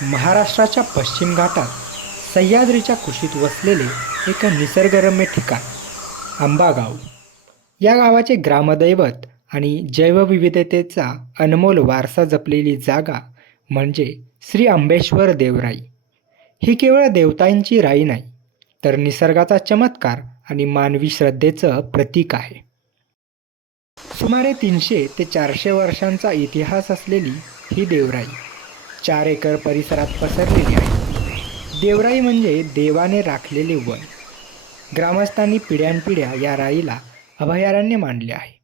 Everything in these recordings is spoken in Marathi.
महाराष्ट्राच्या पश्चिम घाटात सह्याद्रीच्या कुशीत वसलेले एक निसर्गरम्य ठिकाण आंबागाव. या गावाचे ग्रामदैवत आणि जैवविविधतेचा अनमोल वारसा जपलेली जागा म्हणजे श्री आंबेश्वर देवराई. ही केवळ देवतांची राई नाही तर निसर्गाचा चमत्कार आणि मानवी श्रद्धेचं प्रतीक आहे. सुमारे तीनशे ते चारशे वर्षांचा इतिहास असलेली ही देवराई चार एकर परिसरात पसरलेली आहे. देवराई म्हणजे देवाने राखलेले वन. ग्रामस्थांनी पिढ्यानपिढ्या या राईला अभयारण्य मानले आहे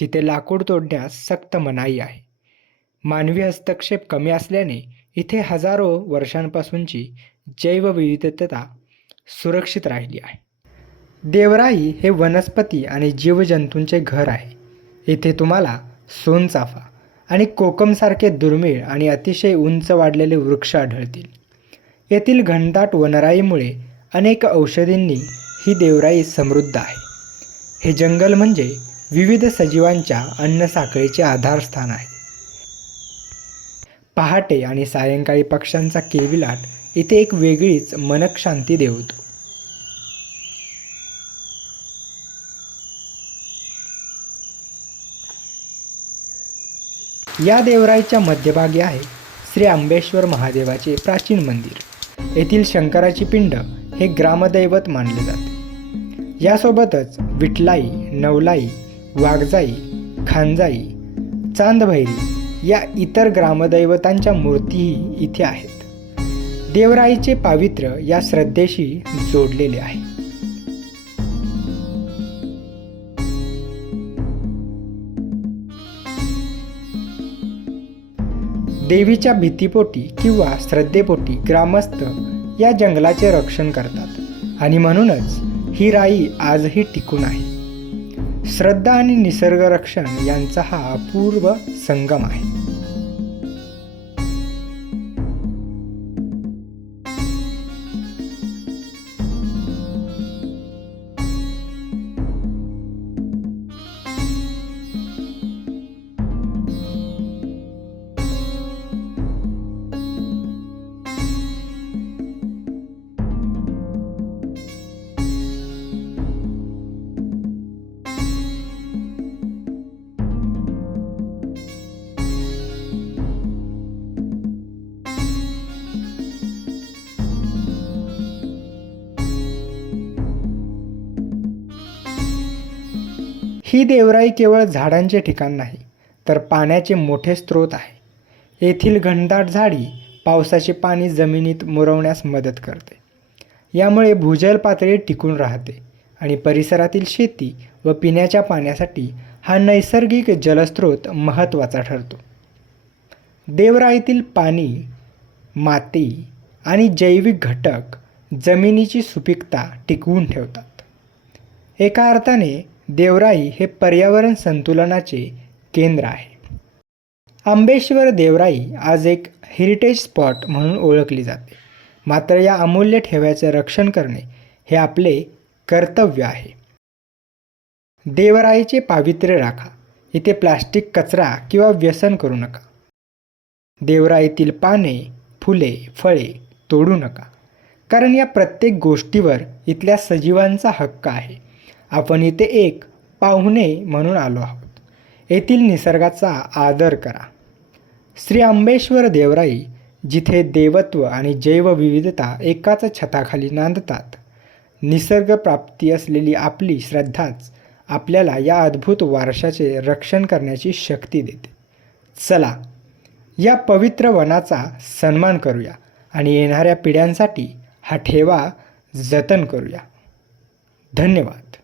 जिथे लाकूड तोडण्यास सक्त मनाई आहे. मानवी हस्तक्षेप कमी असल्याने इथे हजारो वर्षांपासूनची जैवविविधता सुरक्षित राहिली आहे. देवराई हे वनस्पती आणि जीवजंतूंचे घर आहे. इथे तुम्हाला सोनचाफा आणि कोकमसारखे दुर्मिळ आणि अतिशय उंच वाढलेले वृक्ष आढळतील. येथील घनदाट वनराईमुळे अनेक औषधींनी ही देवराई समृद्ध आहे. हे जंगल म्हणजे विविध सजीवांच्या अन्नसाखळीचे आधारस्थान आहे. पहाटे आणि सायंकाळी पक्ष्यांचा किलबिलाट इथे एक वेगळीच मनकशांती देवतो. या देवराईच्या मध्यभागी आहे श्री आंबेश्वर महादेवाचे प्राचीन मंदिर. येथील शंकराची पिंड हे ग्रामदैवत मानले जाते. यासोबतच विठलाई नवलाई वाघजाई खांजाई चांदभैरी या इतर ग्रामदैवतांच्या मूर्तीही इथे आहेत. देवराईचे पावित्र्य या श्रद्धेशी जोडलेले आहे. देवीच्या भीतीपोटी किंवा श्रद्धेपोटी ग्रामस्थ या जंगलाचे रक्षण करतात. आणि म्हणूनच ही राई आजही टिकून आहे. श्रद्धा आणि निसर्गरक्षण यांचा हा अपूर्व संगम आहे. ही देवराई केवळ झाडांचे ठिकाण नाही तर पाण्याचे मोठे स्रोत आहे. येथील घनदाट झाडी पावसाचे पाणी जमिनीत मुरवण्यास मदत करते. यामुळे भूजल पातळी टिकून राहते आणि परिसरातील शेती व पिण्याच्या पाण्यासाठी हा नैसर्गिक जलस्रोत महत्त्वाचा ठरतो. देवराईतील पाणी माती आणि जैविक घटक जमिनीची सुपीकता टिकवून ठेवतात. एका अर्थाने देवराई हे पर्यावरण संतुलनाचे केंद्र आहे. आंबेश्वर देवराई आज एक हेरिटेज स्पॉट म्हणून ओळखली जाते. मात्र या अमूल्य ठेव्याचे रक्षण करणे हे आपले कर्तव्य आहे. देवराईचे पावित्र्य राखा. इथे प्लास्टिक कचरा किंवा व्यसन करू नका. देवराईतील पाने फुले फळे तोडू नका. कारण या प्रत्येक गोष्टीवर इथल्या सजीवांचा हक्क आहे. आपण इथे एक पाहुणे म्हणून आलो आहोत. येथील निसर्गाचा आदर करा. श्री आंबेश्वर देवराई जिथे देवत्व आणि जैवविविधता एकाच छताखाली नांदतात निसर्गप्राप्ती असलेली आपली श्रद्धाच आपल्याला या अद्भुत वारशाचे रक्षण करण्याची शक्ती देते. चला या पवित्र वनाचा सन्मान करूया आणि येणाऱ्या पिढ्यांसाठी हा ठेवा जतन करूया. धन्यवाद.